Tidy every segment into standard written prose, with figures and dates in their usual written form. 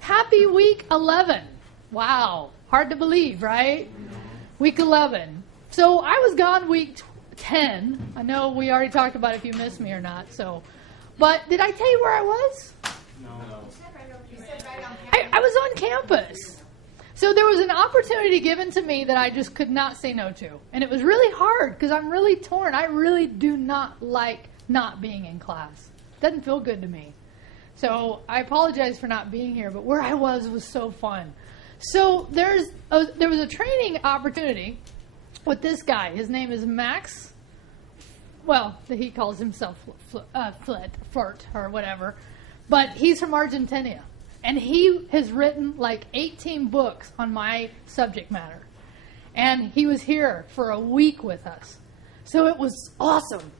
Happy week 11. Wow. Hard to believe, right? Week 11. So I was gone week 10. I know we already talked about if you missed me or not. But did I tell you where I was? No. I was on campus. So there was an opportunity given to me that I just could not say no to. And it was really hard because I'm really torn. I really do not like not being in class. It doesn't feel good to me. So I apologize for not being here, but where I was so fun. So there was a training opportunity with this guy. His name is Max. Well, he calls himself Flirt or whatever. But he's from Argentina. And he has written like 18 books on my subject matter. And he was here for a week with us. So it was awesome.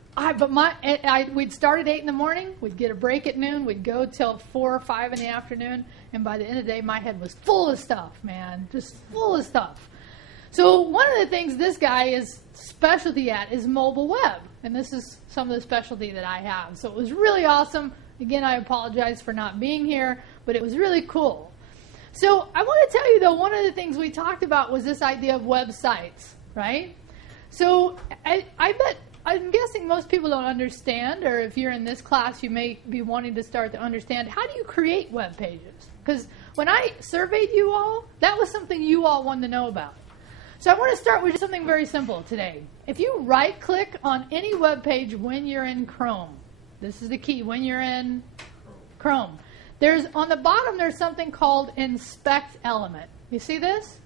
We'd start at 8 in the morning. We'd get a break at noon. We'd go till 4 or 5 in the afternoon. And by the end of the day, my head was full of stuff, man. Just full of stuff. So one of the things this guy is specialty at is mobile web. And this is some of the specialty that I have. So it was really awesome. Again, I apologize for not being here, but it was really cool. So I want to tell you, though, one of the things we talked about was this idea of websites, right? So I'm guessing most people don't understand, or if you're in this class, you may be wanting to start to understand, how do you create web pages? Because when I surveyed you all, that was something you all wanted to know about. So I want to start with something very simple today. If you right-click on any web page when you're in Chrome, this is the key, when you're in Chrome, on the bottom there's something called Inspect Element. You see this?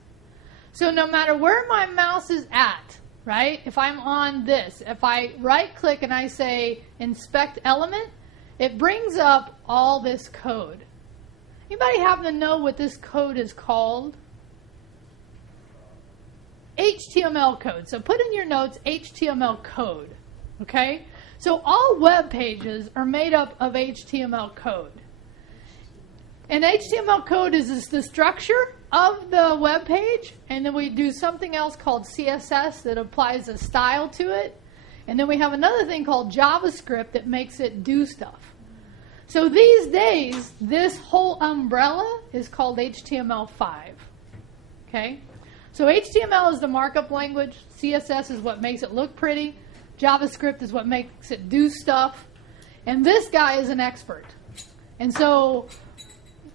So no matter where my mouse is at, right, if I'm on this, if I right-click and I say Inspect Element, it brings up all this code. Anybody happen to know what this code is called? HTML code. So put in your notes HTML code. Okay? So all web pages are made up of HTML code. And HTML code is the structure of the web page, and then we do something else called CSS that applies a style to it. And then we have another thing called JavaScript that makes it do stuff. So these days, this whole umbrella is called HTML5. Okay? So HTML is the markup language. CSS is what makes it look pretty. JavaScript is what makes it do stuff. And this guy is an expert. And so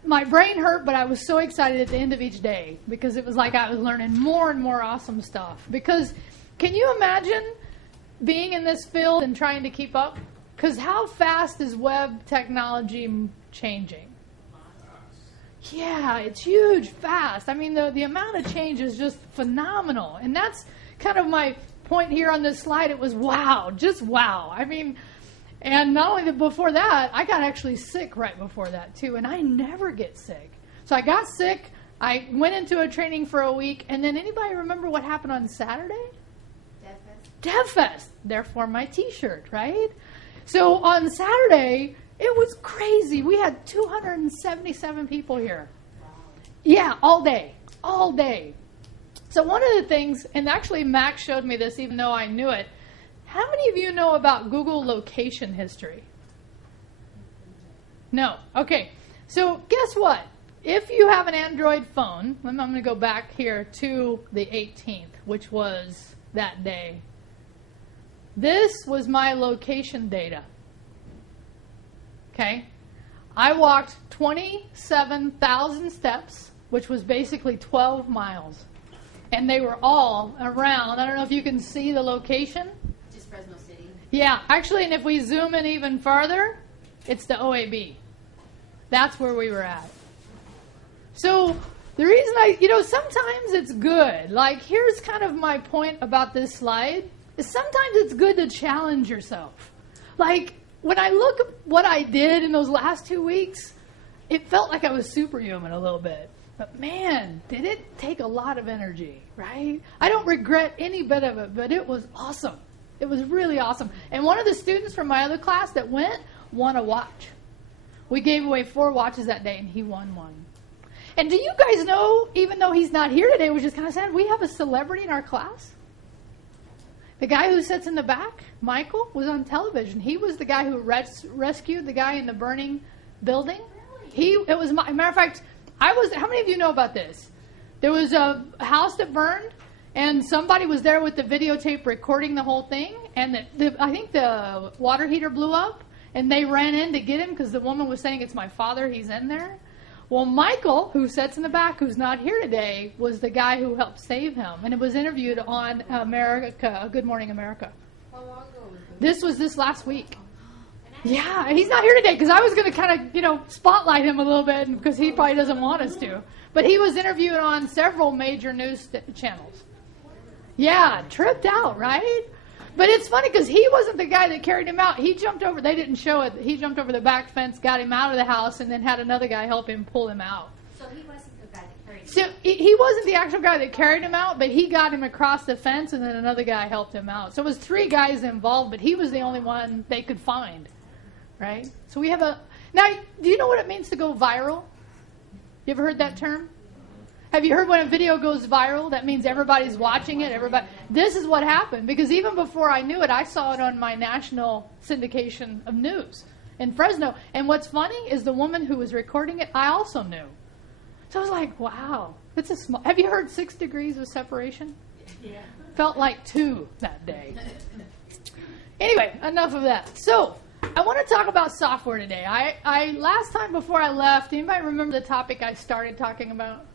my brain hurt, but I was so excited at the end of each day because it was like I was learning more and more awesome stuff. Because can you imagine being in this field and trying to keep up? Because how fast is web technology changing? Yeah, it's huge, fast. I mean, the amount of change is just phenomenal. And that's kind of my point here on this slide. It was wow, just wow. I mean, and not only before that, I got actually sick right before that too, and I never get sick. So I got sick, I went into a training for a week, and then anybody remember what happened on Saturday? DevFest. Therefore my t-shirt, right? So on Saturday, it was crazy. We had 277 people here. Yeah, all day. So one of the things, and actually Max showed me this even though I knew it, how many of you know about Google location history? No. Okay. So guess what? If you have an Android phone, I'm going to go back here to the 18th, which was that day. This was my location data. Okay? I walked 27,000 steps, which was basically 12 miles. And they were all around. I don't know if you can see the location. Just Fresno City. Yeah, actually, and if we zoom in even farther, it's the OAB. That's where we were at. So the reason sometimes it's good. Like, here's kind of my point about this slide, is sometimes it's good to challenge yourself. Like, when I look at what I did in those last 2 weeks, it felt like I was superhuman a little bit. But man, did it take a lot of energy, right? I don't regret any bit of it, but it was awesome. It was really awesome. And one of the students from my other class that went won a watch. We gave away 4 watches that day, and he won one. And do you guys know, even though he's not here today, which is kind of sad, we have a celebrity in our class? The guy who sits in the back, Michael, was on television. He was the guy who rescued the guy in the burning building. It was, matter of fact, How many of you know about this? There was a house that burned, and somebody was there with the videotape recording the whole thing, and I think the water heater blew up, and they ran in to get him because the woman was saying, "It's my father, he's in there." Well, Michael, who sits in the back, who's not here today, was the guy who helped save him, and it was interviewed on Good Morning America. How long ago was this? This last week. Yeah, and he's not here today because I was going to kind of, spotlight him a little bit because he probably doesn't want us to. But he was interviewed on several major news channels. Yeah, tripped out, right? But it's funny because he wasn't the guy that carried him out. He jumped over, they didn't show it, he jumped over the back fence, got him out of the house, and then had another guy help him pull him out. So he wasn't the guy that carried him out? So he wasn't the actual guy that carried him out, but he got him across the fence, and then another guy helped him out. So it was 3 guys involved, but he was the only one they could find, right? So we have now, do you know what it means to go viral? You ever heard that term? Have you heard when a video goes viral? That means everybody's watching it. This is what happened, because even before I knew it, I saw it on my national syndication of news in Fresno. And what's funny is the woman who was recording it, I also knew. So I was like, wow. It's a small. Have you heard 6 degrees of separation? Yeah. Felt like 2 that day. Anyway, enough of that. So I want to talk about software today. I last time before I left, anybody remember the topic I started talking about?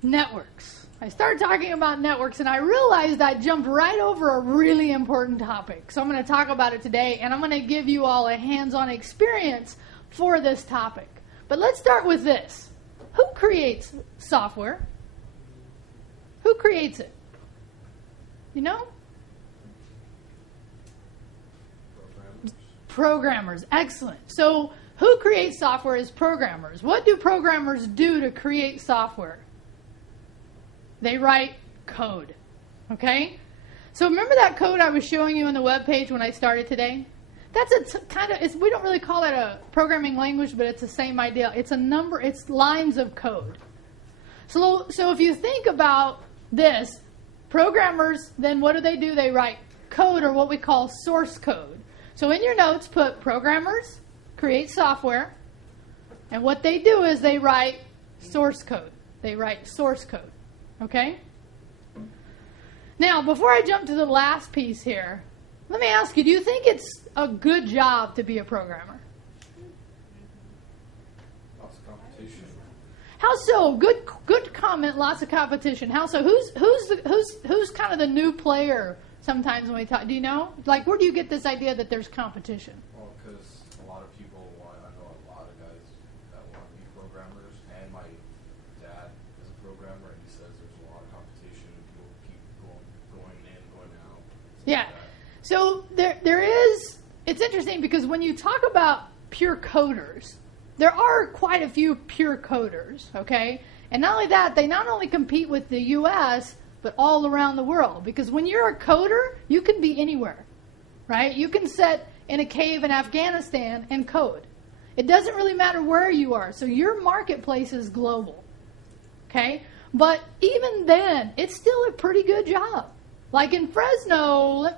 Networks. I started talking about networks, and I realized I jumped right over a really important topic. So I'm going to talk about it today, and I'm going to give you all a hands-on experience for this topic. But let's start with this. Who creates software? Who creates it? You know? Programmers. Excellent. So who creates software is programmers. What do programmers do to create software? They write code, okay? So remember that code I was showing you on the web page when I started today? That's we don't really call it a programming language, but it's the same idea. It's it's lines of code. So if you think about this, programmers, then what do? They write code, or what we call source code. So in your notes, put programmers create software, and what they do is they write source code. They write source code. Okay? Now, before I jump to the last piece here, let me ask you, do you think it's a good job to be a programmer? Lots of competition. How so? Good comment, lots of competition. How so? Who's kind of the new player sometimes when we talk? Do you know? Like, where do you get this idea that there's competition? Well, because a lot of people I know a lot of guys that want to be programmers, and my dad is a programmer, and he says there's a lot of competition. People keep going in, going out. Yeah. Like so there is, it's interesting because when you talk about pure coders, there are quite a few pure coders, okay? And not only that, they not only compete with the U.S., but all around the world. Because when you're a coder, you can be anywhere, right? You can sit in a cave in Afghanistan and code. It doesn't really matter where you are. So your marketplace is global, okay? But even then, it's still a pretty good job. Like in Fresno,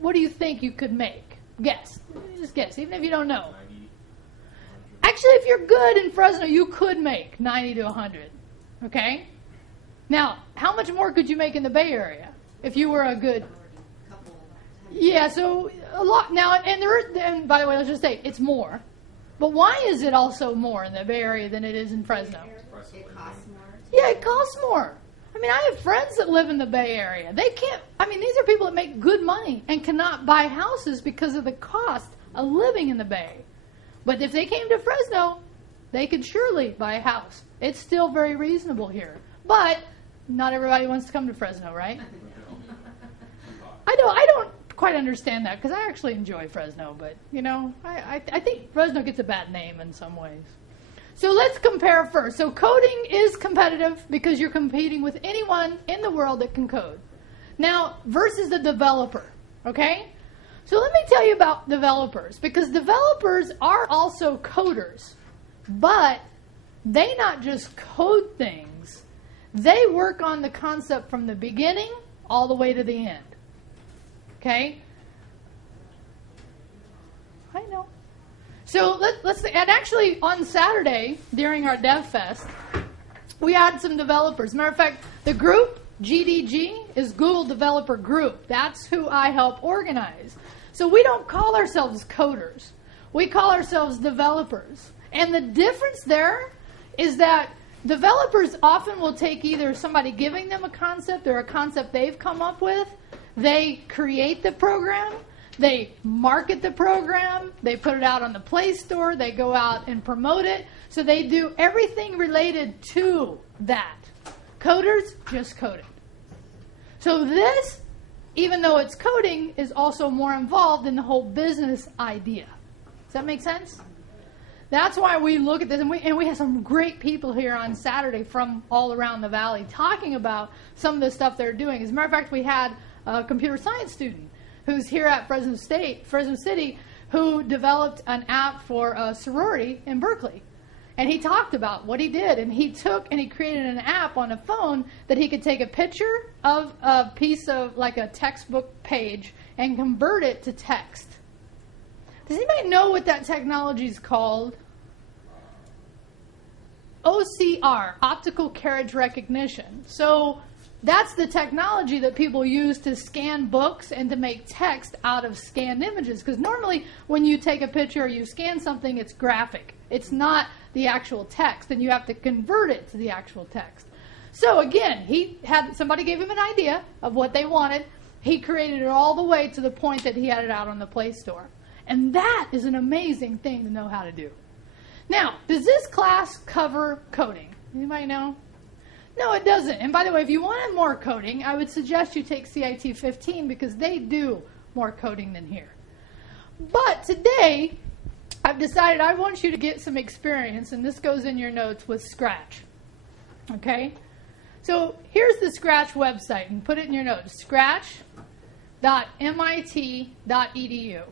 what do you think you could make? Guess. Just guess, even if you don't know. 90, 100. Actually, if you're good in Fresno, you could make 90 to 100, okay? Now, how much more could you make in the Bay Area if you were a good... Yeah, so a lot. Now, and by the way, let's just say, it's more. But why is it also more in the Bay Area than it is in Fresno? It costs more. Yeah, it costs more. I mean, I have friends that live in the Bay Area. They can't, these are people that make good money and cannot buy houses because of the cost of living in the Bay. But if they came to Fresno, they could surely buy a house. It's still very reasonable here. But not everybody wants to come to Fresno, right? I don't quite understand that because I actually enjoy Fresno. But, I think Fresno gets a bad name in some ways. So let's compare first. So coding is competitive because you're competing with anyone in the world that can code. Now, versus the developer, okay? So let me tell you about developers, because developers are also coders, but they not just code things, they work on the concept from the beginning all the way to the end, okay? I know. So let's and actually on Saturday during our Dev Fest, we had some developers. Matter of fact, the group GDG is Google Developer Group. That's who I help organize. So we don't call ourselves coders. We call ourselves developers. And the difference there is that developers often will take either somebody giving them a concept or a concept they've come up with. They create the program. They market the program. They put it out on the Play Store. They go out and promote it. So they do everything related to that. Coders just code it. So this, even though it's coding, is also more involved in the whole business idea. Does that make sense? That's why we look at this, and we have some great people here on Saturday from all around the valley talking about some of the stuff they're doing. As a matter of fact, we had a computer science student who's here at Fresno City, who developed an app for a sorority in Berkeley. And he talked about what he did, and he created an app on a phone that he could take a picture of a piece of, like a textbook page, and convert it to text. Does anybody know what that technology is called? OCR, optical carriage recognition. So that's the technology that people use to scan books and to make text out of scanned images. Because normally when you take a picture or you scan something, it's graphic. It's not the actual text, and you have to convert it to the actual text. So again, somebody gave him an idea of what they wanted. He created it all the way to the point that he had it out on the Play Store. And that is an amazing thing to know how to do. Now, does this class cover coding? Anybody know? No, it doesn't. And by the way, if you wanted more coding, I would suggest you take CIT 15 because they do more coding than here. But today, I've decided I want you to get some experience, and this goes in your notes, with Scratch. Okay? So here's the Scratch website, and put it in your notes, scratch.mit.edu.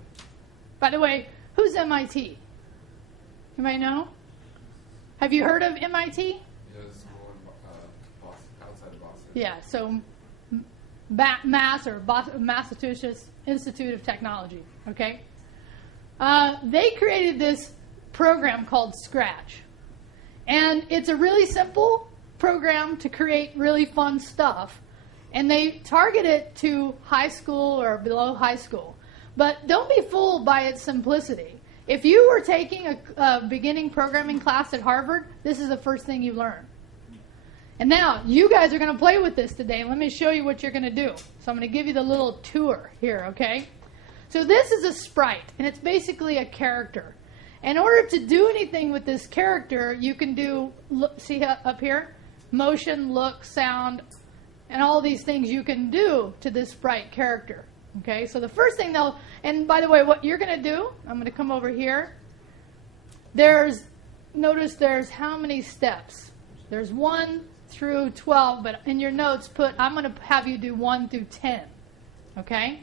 By the way, who's MIT? Anybody know? Have you heard of MIT? Yes, outside of Boston. Yeah, so Massachusetts Institute of Technology, okay? They created this program called Scratch. And it's a really simple program to create really fun stuff. And they target it to high school or below high school. But don't be fooled by its simplicity. If you were taking a beginning programming class at Harvard, this is the first thing you learn. And now, you guys are going to play with this today. Let me show you what you're going to do. So I'm going to give you the little tour here, okay? So this is a sprite, and it's basically a character. In order to do anything with this character, you can do, see up here? Motion, look, sound, and all these things you can do to this sprite character. Okay, so the first thing and by the way, what you're going to do, I'm going to come over here. Notice there's how many steps? There's 1 through 12, but in your notes I'm going to have you do 1 through 10. Okay?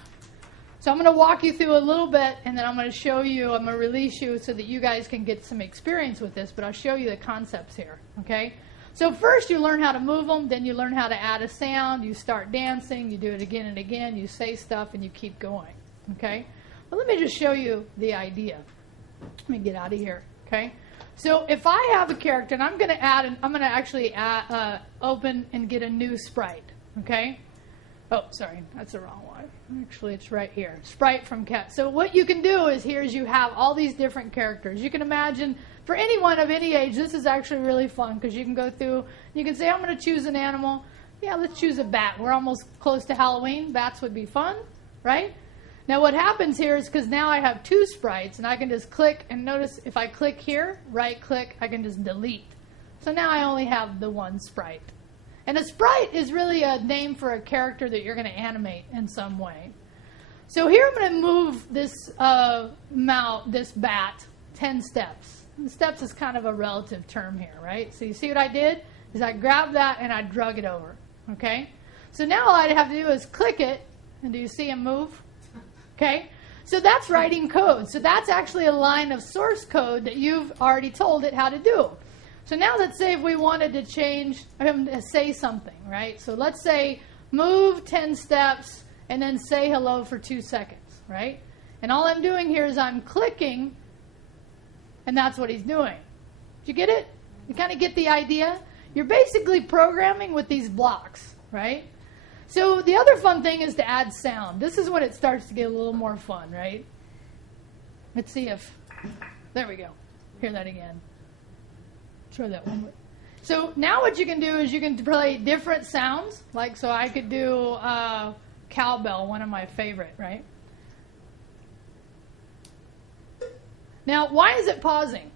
So I'm going to walk you through a little bit, and then I'm going to release you so that you guys can get some experience with this, but I'll show you the concepts here. Okay? So first you learn how to move them, then you learn how to add a sound, you start dancing, you do it again and again, you say stuff, and you keep going. Okay? Well, let me just show you the idea. Let me get out of here. Okay? So if I have a character, and I'm going to actually open and get a new sprite. Okay? Oh, sorry, that's the wrong one. Actually, it's right here. Sprite from Cat. So what you can do is you have all these different characters. You can imagine, for anyone of any age, this is actually really fun because you can go through, you can say, I'm going to choose an animal. Yeah, let's choose a bat. We're almost close to Halloween. Bats would be fun, right? Now what happens here is because now I have 2 sprites, and I can just click, and notice if I click here, right click, I can just delete. So now I only have the 1 sprite. And a sprite is really a name for a character that you're going to animate in some way. So here I'm going to move this this bat 10 steps. And steps is kind of a relative term here, right? So you see what I did? Is I grabbed that and I drug it over. Okay? So now all I have to do is click it, and do you see him move? Okay? So that's writing code. So that's actually a line of source code that you've already told it how to do. So now let's say if we wanted to change him to say something, right? So let's say move 10 steps and then say hello for 2 seconds, right? And all I'm doing here is I'm clicking And that's what he's doing. Did you get it? You kind of get the idea? You're basically programming with these blocks, right? So the other fun thing is to add sound. This is when it starts to get a little more fun, right? Let's see if... There we go. Hear that again. Try that one. So now what you can do is you can play different sounds. Like, so I could do cowbell, one of my favorite, right? Now, why is it pausing?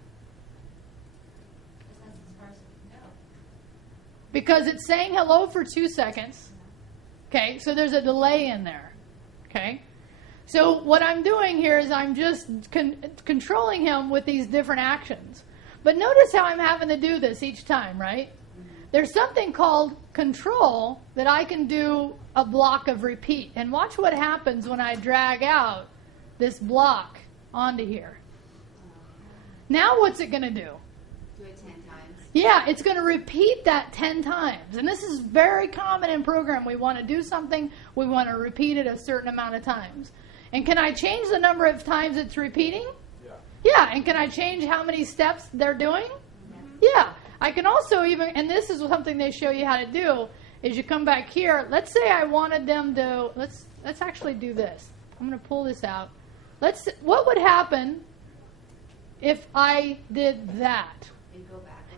Because it's saying hello for 2 seconds. Okay, so there's a delay in there. Okay, so what I'm doing here is I'm just controlling him with these different actions. But notice how I'm having to do this each time, right? There's something called control that I can do a block of repeat. And watch what happens when I drag out this block onto here. Now what's it going to do? Do it 10 times. Yeah, it's going to repeat that 10 times. And this is very common in program. We want to do something, we want to repeat it a certain amount of times. And can I change the number of times it's repeating? Yeah, and can I change how many steps they're doing? Yeah, I can also even, and this is something they show you how to do, is you come back here. Let's say I wanted them to, let's actually do this. I'm going to pull this out. What would happen if I did that?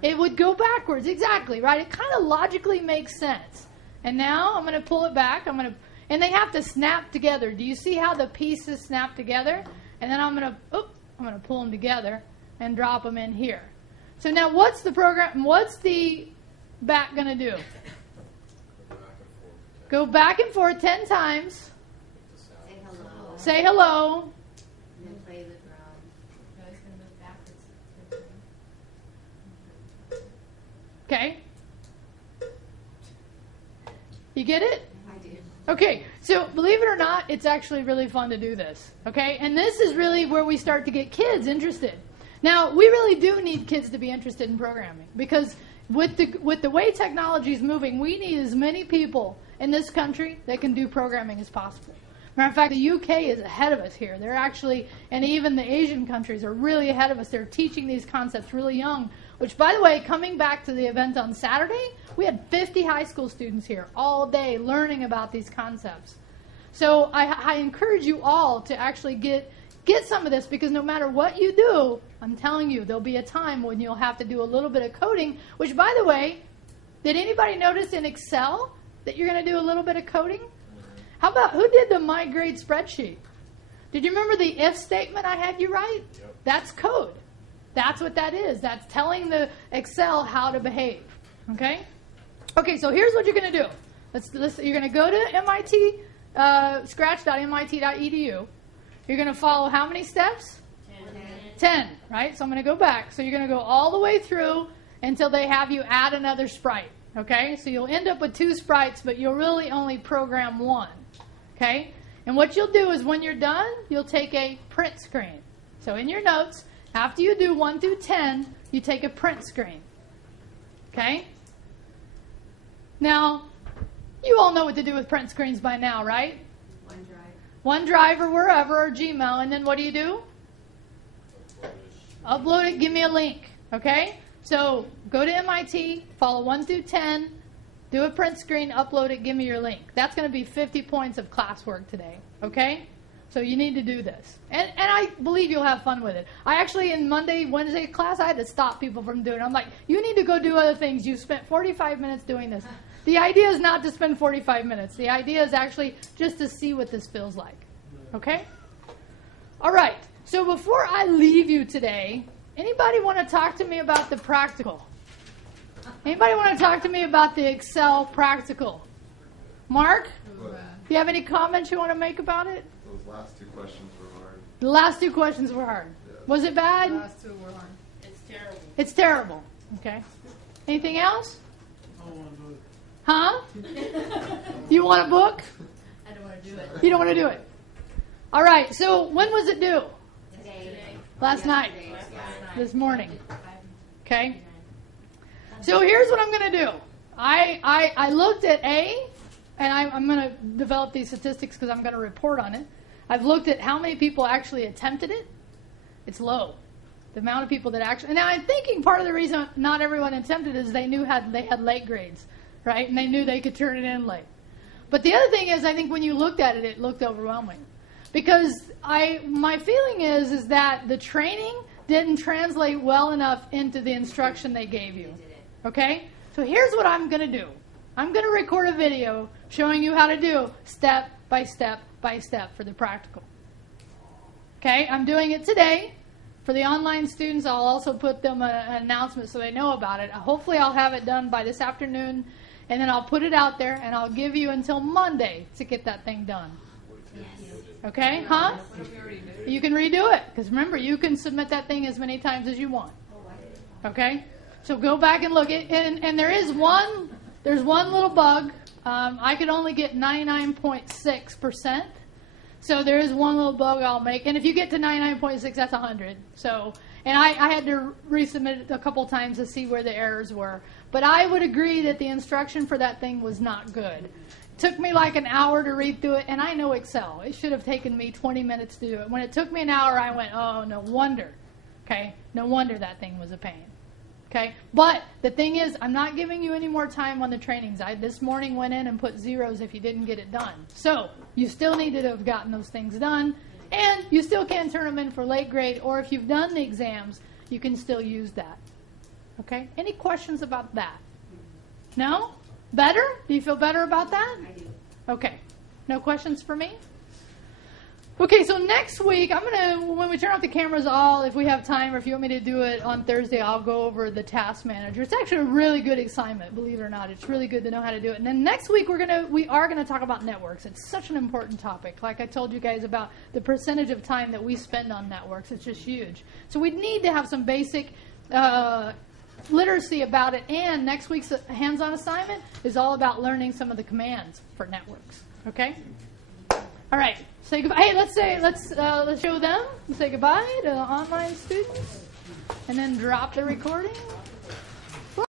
It would go backwards, exactly, right? It kind of logically makes sense. And now I'm going to pull it back. And they have to snap together. Do you see how the pieces snap together? And then I'm going to pull them together and drop them in here. So now what's the back going to do? Go back and forth 10 times. Say hello. Say hello. And then play the drum. No, it's going to move backwards. Okay. You get it? I do. Okay, so believe it or not, it's actually really fun to do this. Okay, and this is really where we start to get kids interested. Now, we really do need kids to be interested in programming because with the way technology is moving, we need as many people in this country that can do programming as possible. Matter of fact, the UK is ahead of us here. They're actually, and even the Asian countries are really ahead of us. They're teaching these concepts really young, which, by the way, coming back to the event on Saturday, we had 50 high school students here all day learning about these concepts. So I encourage you all to actually get some of this because no matter what you do, I'm telling you, there'll be a time when you'll have to do a little bit of coding, which, by the way, did anybody notice in Excel that you're going to do a little bit of coding? How about, who did the My Grade spreadsheet? Did you remember the if statement I had you write? Yep. That's code. That's what that is. That's telling the Excel how to behave. Okay? Okay, so here's what you're going to do. You're going to go to MIT, scratch.mit.edu. You're going to follow how many steps? 10, right? So I'm going to go back. So you're going to go all the way through until they have you add another sprite. Okay? So you'll end up with 2 sprites, but you'll really only program 1. Okay? And what you'll do is when you're done, you'll take a print screen. So in your notes, after you do 1 through 10, you take a print screen. Okay? Now, you all know what to do with print screens by now, right? OneDrive or wherever, or Gmail. And then what do? Upload it, give me a link. Okay? So go to MIT, follow 1 through 10, do a print screen, upload it, give me your link. That's going to be 50 points of classwork today. Okay? So you need to do this. And I believe you'll have fun with it. I actually, in Wednesday class, I had to stop people from doing it. I'm like, you need to go do other things. You've spent 45 minutes doing this. The idea is not to spend 45 minutes. The idea is actually just to see what this feels like. Okay? All right. So before I leave you today, anybody want to talk to me about the practical? Anybody want to talk to me about the Excel practical? Mark? Do you have any comments you want to make about it? Those last 2 questions were hard. The last 2 questions were hard. Yeah. Was it bad? The last 2 were hard. It's terrible. It's terrible. Okay. Anything else? I don't want to do it. Huh? You want a book? I don't want to do it. You don't want to do it. All right. So when was it due? Today. Last night. Yesterday. This morning. Okay. So here's what I'm going to do. I looked at A, and I'm going to develop these statistics because I'm going to report on it. I've looked at how many people actually attempted it. It's low. The amount of people that actually, now I'm thinking part of the reason not everyone attempted is they knew they had late grades, right? And they knew they could turn it in late. But the other thing is, I think when you looked at it, it looked overwhelming. Because my feeling is that the training didn't translate well enough into the instruction they gave you. Okay? So here's what I'm going to do. I'm going to record a video showing you how to do step by step by step for the practical. Okay? I'm doing it today. For the online students, I'll also put them an announcement so they know about it. Hopefully I'll have it done by this afternoon, and then I'll put it out there, and I'll give you until Monday to get that thing done. Okay? Huh? You can redo it, because remember, you can submit that thing as many times as you want. Okay? So go back and look. And there's one little bug. I could only get 99.6%. So there is one little bug I'll make. And if you get to 99.6, that's 100. So, and I had to resubmit it a couple times to see where the errors were. But I would agree that the instruction for that thing was not good. It took me like an hour to read through it, and I know Excel. It should have taken me 20 minutes to do it. When it took me an hour, I went, oh, no wonder. Okay? No wonder that thing was a pain. Okay? But the thing is, I'm not giving you any more time on the trainings. I this morning went in and put zeros if you didn't get it done. So you still need to have gotten those things done, and you still can turn them in for late grade, or if you've done the exams, you can still use that. Okay? Any questions about that? No? Better? Do you feel better about that? I do. Okay. No questions for me? Okay, so next week, when we turn off the cameras, if we have time, or if you want me to do it on Thursday, I'll go over the task manager. It's actually a really good assignment, believe it or not. It's really good to know how to do it. And then next week, we are gonna talk about networks. It's such an important topic. Like I told you guys about the percentage of time that we spend on networks. It's just huge. So we need to have some basic literacy about it. And next week's hands-on assignment is all about learning some of the commands for networks. Okay? All right. Say goodbye. Hey, let's show them. Say goodbye to the online students, and then drop the recording.